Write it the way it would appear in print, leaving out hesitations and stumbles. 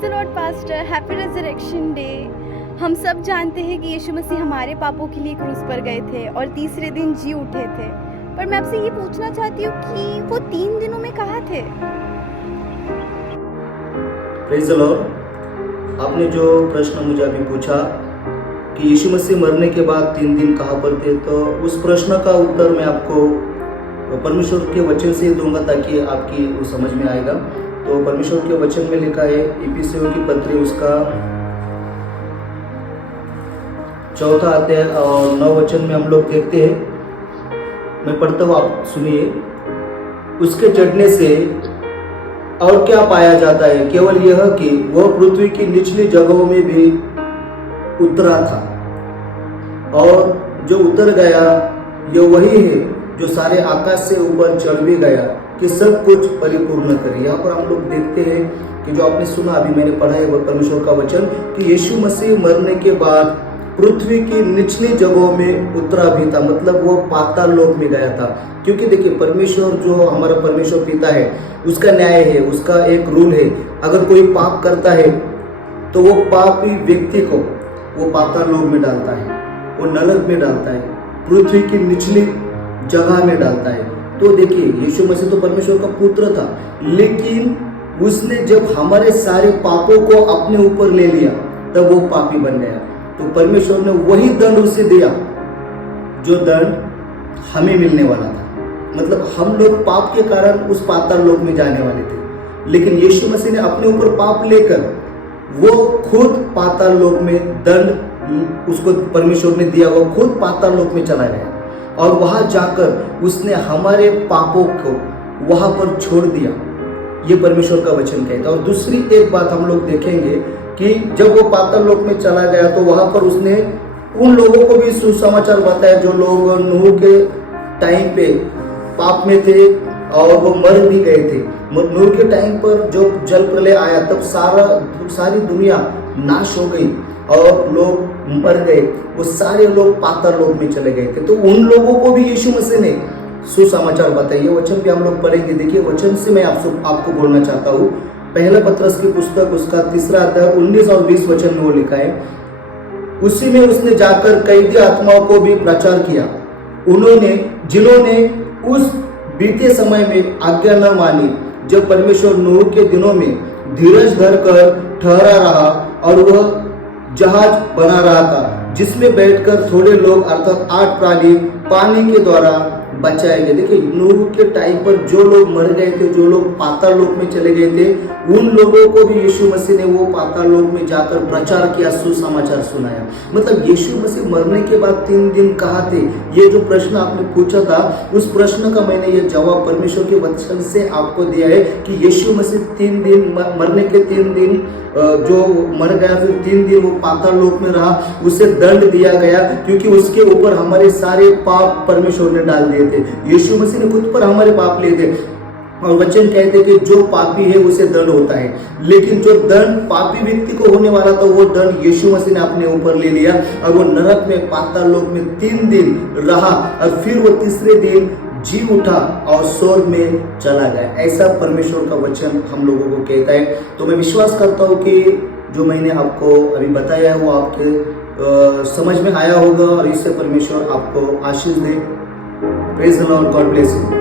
The Lord pastor, happy resurrection day. हम सब जानते हैं कि यीशु मसीह हमारे पापों के लिए क्रूस पर गए थे और तीसरे दिन जी उठे थे। पर मैं आपसे ये पूछना चाहती हूँ कि वो 3 दिनों में कहाँ थे? Praise the Lord. आपने जो प्रश्न मुझे अभी पूछा कि यीशु मसीह मरने के बाद 3 दिन कहाँ पर थे, तो उस प्रश्न का उत्तर मैं आपको परमेश्वर के वचन से दूंगा ताकि आपकी वो समझ में आएगा। तो परमेश्वर के वचन में लिखा है, इफिसियों की पत्री उसका 4 अध्याय और 9 वचन में हम लोग देखते हैं। मैं पढ़ता हूँ, आप सुनिए। उसके चढ़ने से और क्या पाया जाता है? केवल यह कि वह पृथ्वी की निचली जगहों में भी उतरा था, और जो उतर गया यह वही है जो सारे आकाश से ऊपर चढ़ भी गया कि सब कुछ परिपूर्ण करे। यहाँ पर हम लोग देखते हैं कि जो आपने सुना, अभी मैंने पढ़ा है वो परमेश्वर का वचन कि यीशु मसीह मरने के बाद पृथ्वी की निचली जगहों में उतरा भी था, मतलब वो पाताल लोक में गया था। क्योंकि देखिए, परमेश्वर जो हमारा परमेश्वर पिता है, उसका न्याय है, उसका एक रूल है। अगर कोई पाप करता है तो वो पापी व्यक्ति को वो पाताल लोक में डालता है, वो नरक में डालता है, पृथ्वी की निचली जगह में डालता है। तो देखिए, यीशु मसीह तो परमेश्वर का पुत्र था, लेकिन उसने जब हमारे सारे पापों को अपने ऊपर ले लिया तब वो पापी बन गया। तो परमेश्वर ने वही दंड उसे दिया जो दंड हमें मिलने वाला था। मतलब हम लोग पाप के कारण उस पाताल लोक में जाने वाले थे, लेकिन यीशु मसीह ने अपने ऊपर पाप लेकर वो खुद पाताल लोक में दंड उसको परमेश्वर ने दिया, वो खुद पाताल लोक में चला गया और वहां जाकर उसने हमारे पापों को वहां पर छोड़ दिया। ये परमेश्वर का वचन कहता है। और दूसरी एक बात हम लोग देखेंगे कि जब वो पाताल लोक में चला गया तो वहां पर उसने उन लोगों को भी सुसमाचार बताया जो लोग नूह के टाइम पे पाप में थे और वो मर भी गए थे। नूह के टाइम पर जो जल प्रलय आया तब सारी दुनिया नाश हो गई और लोग मर गए, वो सारे लोग पाताल लोक में चले गए थे। तो उन लोगों को भी यीशु मसीह ने सुसमाचार बताया। ये वचन भी हम लोग पढ़ेंगे। देखिए, वचन से मैं आपको बोलना चाहता हूँ। पहला पत्रस की पुस्तक उसका 3 अध्याय 19 और 20 वचन में वो लिखा है, उसी में उसने जाकर कैदी आत्माओं को भी प्रचार किया, जिन्होंने उस बीते समय में आज्ञा न मानी, जब परमेश्वर नूह के दिनों में धीरज धरकर ठहरा रहा और वह जहाज बना रहा था, जिसमें बैठकर थोड़े लोग अर्थात 8 प्राणी पानी के द्वारा बचाए गए। देखिए, नूह के टाइम पर जो लोग मर गए थे, जो लोग पाताल लोक में चले गए थे, उन लोगों को भी यीशु मसीह ने वो पाताल लोक में जाकर प्रचार किया, सुसमाचार सुनाया। मतलब यीशु मसीह मरने के बाद 3 दिन कहाँ थे? ये जो प्रश्न आपने पूछा था, उस प्रश्न का मैंने ये जवाब परमेश्वर के वचन से आपको दिया है कि यीशु मसीह 3 दिन मरने के 3 दिन जो मर गया, फिर 3 दिन वो पाताल लोक में रहा, उसे दंड दिया गया क्योंकि उसके ऊपर हमारे सारे पाप परमेश्वर ने डाल दिए थे। यीशु मसीह ने खुद पर हमारे पाप लिए थे और वचन कहते कि जो पापी है उसे दंड होता है, लेकिन जो दंड पापी व्यक्ति को होने वाला था वो दंड यीशु मसीह ने अपने ऊपर ले लिया और वो नरक में पाताल लोक में 3 दिन रहा और फिर वो तीसरे दिन जी उठा और स्वर्ग में चला गया। ऐसा परमेश्वर का वचन हम लोगों को कहता है। तो मैं विश्वास करता हूँ कि जो मैंने आपको अभी बताया है वो आपके समझ में आया होगा और इससे परमेश्वर आपको आशीष दे। Praise the Lord, God bless you.